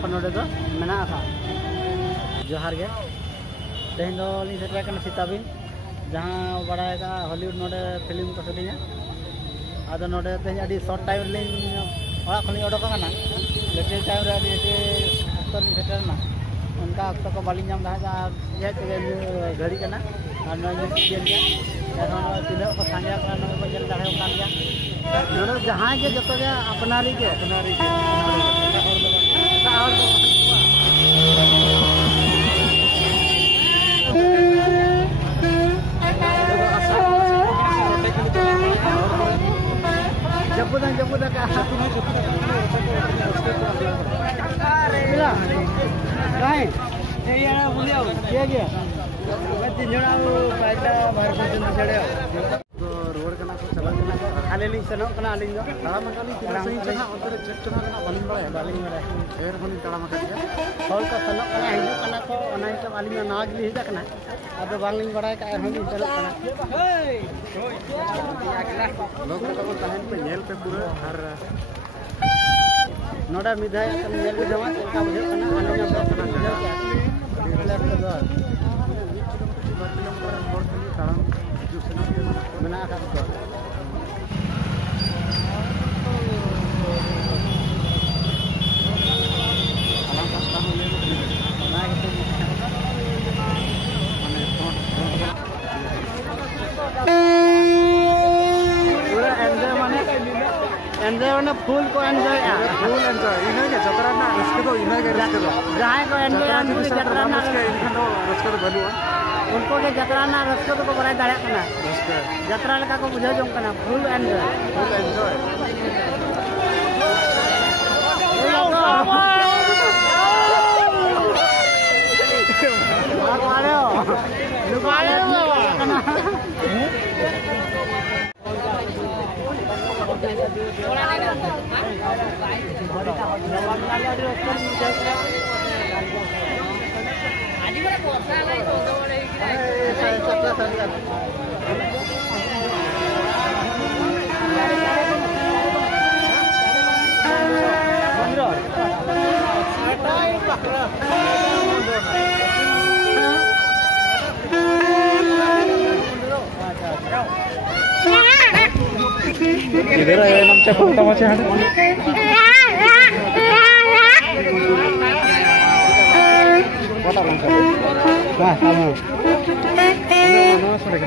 को नोडे दो मेना का जोहार गे तेहन दो ली सेटरा कना सीताबिन जहां बड़ाएगा हॉलीवुड नोडे फिल्म को सदिया आदो नोडे तेहन अडी शॉर्ट टाइम ली ओड़ा खनि ओडो कना लेटेस्ट टाइम रे अडी अक्तो ली सेटरना उनका अक्तो को बाली नाम दा ये घड़ी कना और नोडे सीजन के এখন তিনে को सांगे कना को जल दाहे कान गया नोडे जहां के जतो के अपनारी के और जबुदा का काहे ये बोलियो के गया मैं तीन जना पाइटा बाहर से चढ़े तो रोड कना को चला कना आले लिंग सनो कना आलिंग दो ताला मकाली तीन सही जगह अंदर चेक चना कना बालिंग बड़ा फेर बनी ताला मकाली हॉल का सनो कना हिजु कना को अनाइ के आलिंग नाग ली हिजा कना अब बालिंग बड़ा का हम चला कना लोग को तहन पे नेल पे पूरा हर नोडा मिधाय कन नेल पे जमा का बुझे कना आलिंग बड़ा कना बुझे क्या प्लेट को दो मेना का तो एंजॉय ना फुल को एंजॉय फुल एंजॉय इना के जतरा ना रस्के तो इना के रस्के तो जहां को एंजॉय जतरा ना रस्के इनखान तो रस्के तो बनुआ उनको के जतरा ना रस्के तो बराय दाड़ा कना रस्के जतरा लका को बुझा जों कना फुल एंजॉय इधर आया नाम चा कोणता माचे हाड कोटा लंका हां हां नो सरे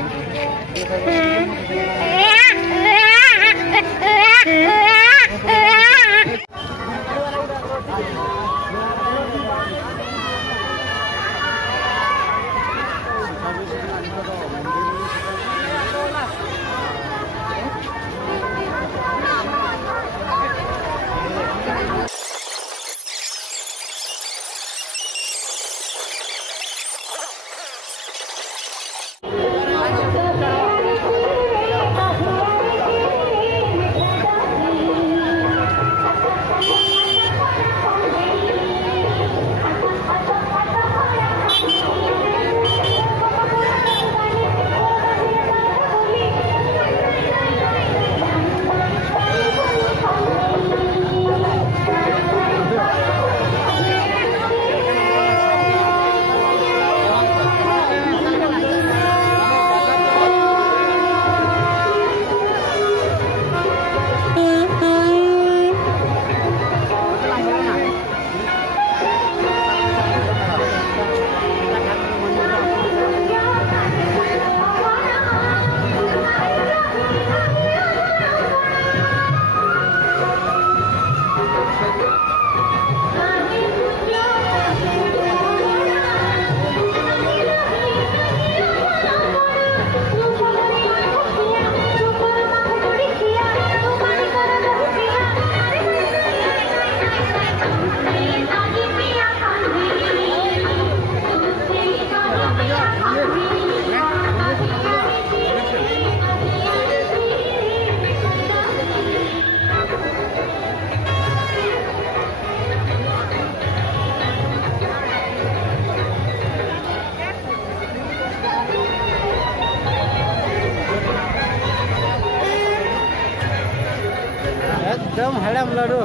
एकदम हड़म Laddu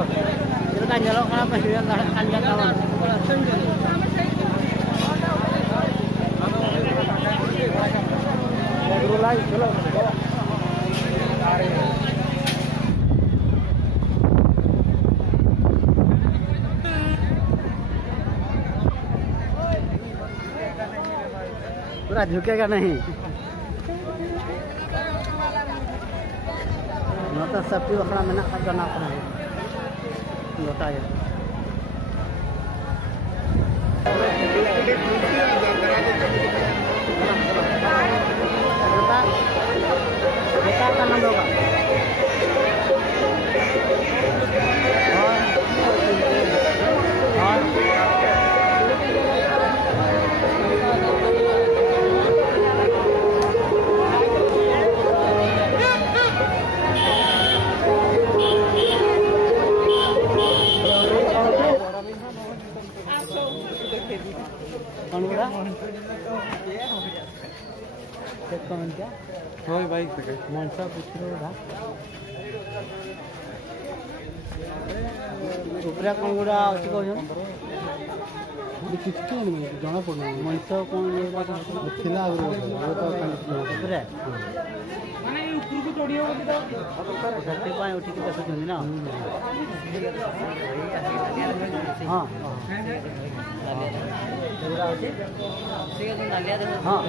kan nyelok kana pasir kan jalan. Mulai chalo. पूरा झुकेगा नहीं नोटा सेफ्टी बखरा मेना खाना अपना नोटा ये बेटा का नाम होगा कमेंट क्या होय बाइक पे मनसा पुत्र दा उपरा कोन गुडा अछि को किछु नहीं जଣା पड़ो मनसा कोन ये थिला वो तो उपरा माने ऊपर को चढ़ियो तो धरती पाए उठी के देखुछन ना हां पूरा होची से कोन डालिया दे हां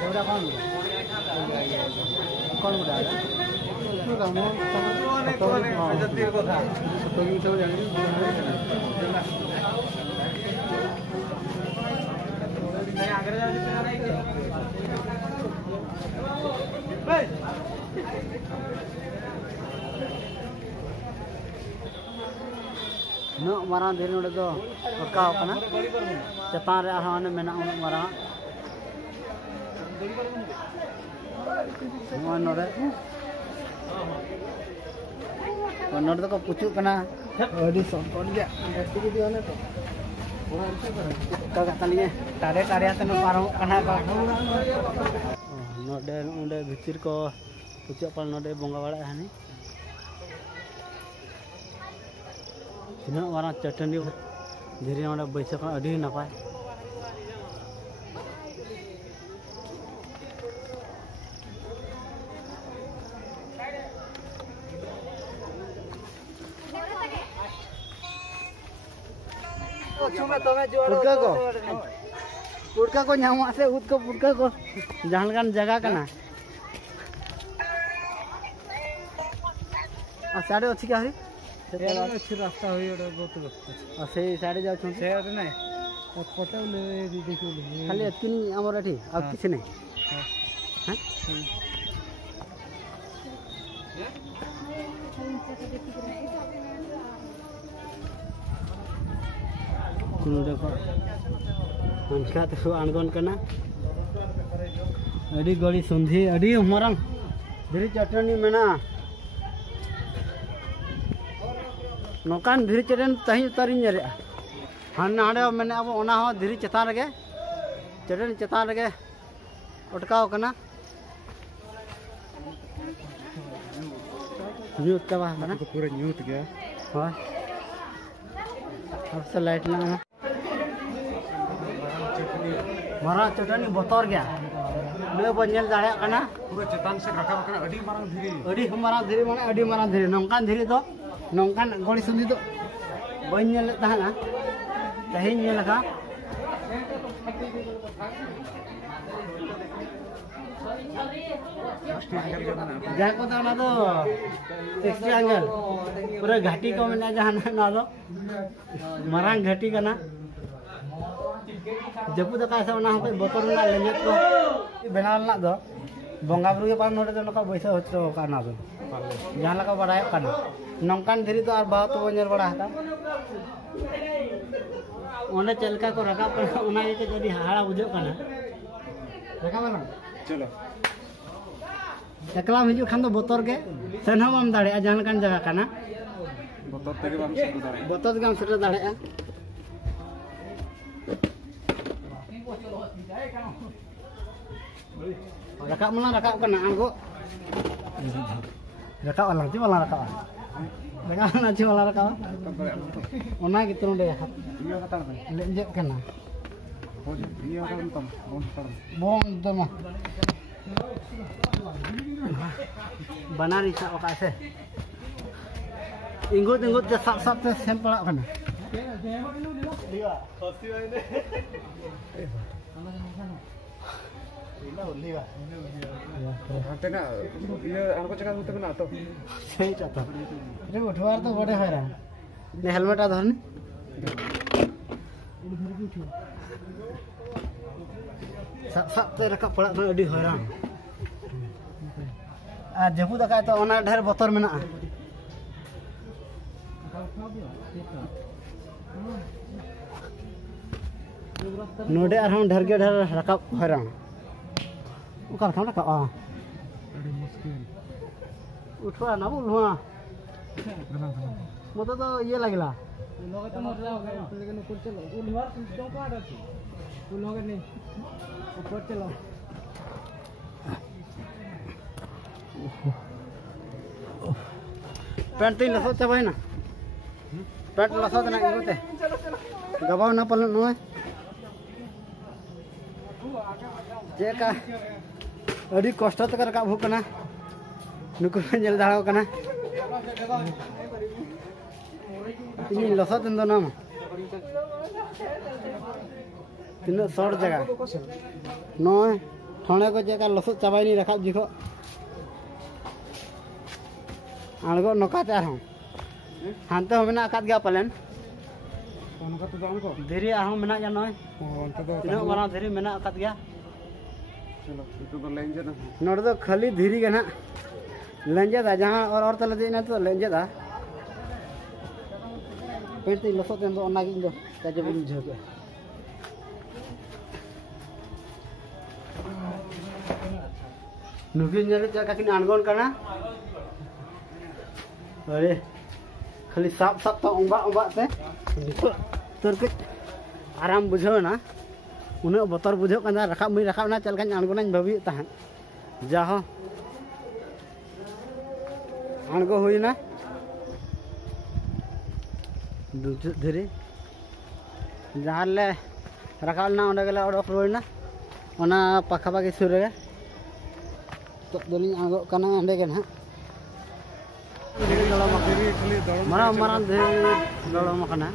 पूरा कौन गुडा तो राम कौन जति कथा तो भी तो जानि नहीं आगे जा नहीं नो मारा दिन नोडे दो पक्का कना चपान रे आहाने मेना मारा नोडे नोडे को पुचु कना अडी संकट गया ऐसे भी होने तो का कतलिए टारे टारे तन पारो कना का नोडे नोडे भितिर को पुचु पर नोडे बोंगा वाला हनी तीना मारा चटनी धीरे नोडे बैसक अडी नपाय पुड़का को नामा से उद को पुड़का को जहां जगह कना आ साडे अछि का हरी अच्छी रास्ता होई ओडे बहुत आ से साडे जाउ छन से ओडे नै फोटो ले देखो खाली एतिन हमर एठी आ किछ नै हां कुंडे को उनका तो अनगन करना अड़ी गड़ी संधि अड़ी मरंग धीरे चटनी मेना नौकान धीरे चटन तही उतारी रे हाना हाडे मैंने अब ओना हो धीरे चतान रे चटनी चतान रे अटकाव कना न्यूट का बा ना पूरा न्यूट गया हां अब से लाइट ना मारा चटनी बतर गया ले बनेल दाड़ा कना पूरा चतान से रखा कना अडी मारा धीरे माने अडी मारा धीरे नंकान धीरे तो नंकान गड़ी सुंदी तो बनेल ताना तही नेल का जा को ताना तो 60 एंगल पूरा घाटी को मेना जहां ना दो मारांग घाटी कना जपु तो कैसा ना हो बोतल ना लेंगे तो बनाल ना दो बंगा बुरु के पास नोटे तो नका बैसा होतो काना दो जहां लगा बड़ाय काना नंकान धीरे तो आर बा तो बनेर बड़ा हता ओने चलका को रखा पर ओना के जदी हाड़ा बुझो काना रखा बना चलो एकला हिजु खान तो बोतर के सेन हम दाड़े जहां कान जगह काना बोतर तक बाम से दाड़े बोतर के हम से दाड़े rakap mana rakap kena anggo rakap alang ti malah rakap Dengan aja malah rekaman. Ona gitu deh. Iya kata apa? Lenjek kena. Oh iya kan tom. Bong itu mah. Banari sa okase. Inggut sak teh sampel kana. Liwa. Kosti ini. Liwa. Antena iya aku cakap itu kena tuh. Sei chata. Ini uठवार तो बड़े हैरान. ने helmet आ धरनी. sak te rakap pala tu adi हैरान. Japu दा का तो ओना ढेर बतर मेना. नोडे आरहम ढेर गे ढेर rakap हैरान. Bukan kamu nak ah. Ada muskil. Uठवा ना बोलवा. मोतो तो ये लगला. लोग तो मर रहा होगा लेकिन ऊपर चलो. उलवार क्यों काट रही? तू लोग नहीं. ऊपर चलो. पैंट तीन लसो चबाई ना. पैंट लसो ना इरोते. गवाव ना पलन नो है. जेका अड़ी कष्ट तक रकाब हो कना नुकु जल दाड़ो कना ini losot endo nama तीन शॉर्ट जगह नो थाने को जगह लसोत चाबाई नहीं रखा जिको आलगो नौकाते आरहूं हांते हो मेना आकात गया पलन नौका तो जान को धीरे आरहूं मेना या नोय अंत तो तीन मारा धीरे मेना आकात गया चलो itu तो लेंजे ना नोड़ तो खाली धीरे गना लेंजे दा जहां और तले देना तो लेंजे दा पेंट लसोत endo ओना गिन दो काजे बिन झोके नुगिन जरे चका किन अनगोन कना अरे खाली साप तो ओंबा ते तोर के आराम बुझो ना उन्हें बतर बुझो कना रखाब ना चल कान अनगोना भाबी तहन जाहो अणगो हुईना धीरे जहाँ ले रखालना ओंडे गेले ओडक रोइना ओना पाखा पाखी सुर रे तो दोलिन अणगो कना ओंडे के ना मारां धीरे दड़म कना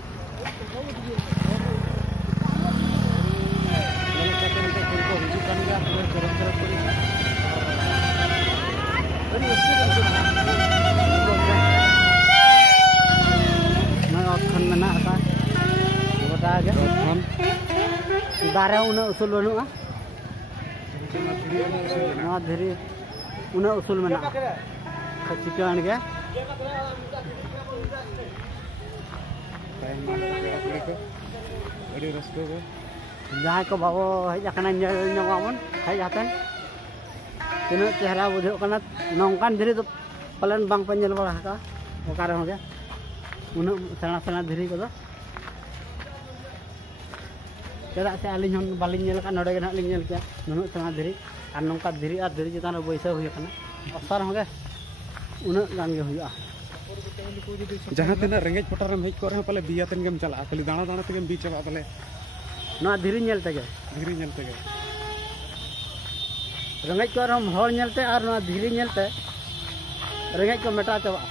दारे उन उसूल बनुआ धीरे उन उसूल में चिकन के जहाँ को बाबो हजन हजन तीन चेहरा बुझे नौकान धीरे तो पलन बांग पे नल बड़ा ओकारे होगे उन सेना सेना धीरे को चेदा से आलिन बालिन नोड़े लिंग के नुन सेना धीरे और नौका धीरे और धीरे चितान बैसा हुआ असार होगे उन गान हुआ जहाँ तीन रेंगेज पटार में हज को पाले बियातेन गेम चला खाली दाणा दाणा तेम बी चाबा पाले ना धीरे तेगे रेंगेज को हर नेलते और धीरे रेंगेज को मेटा चाबा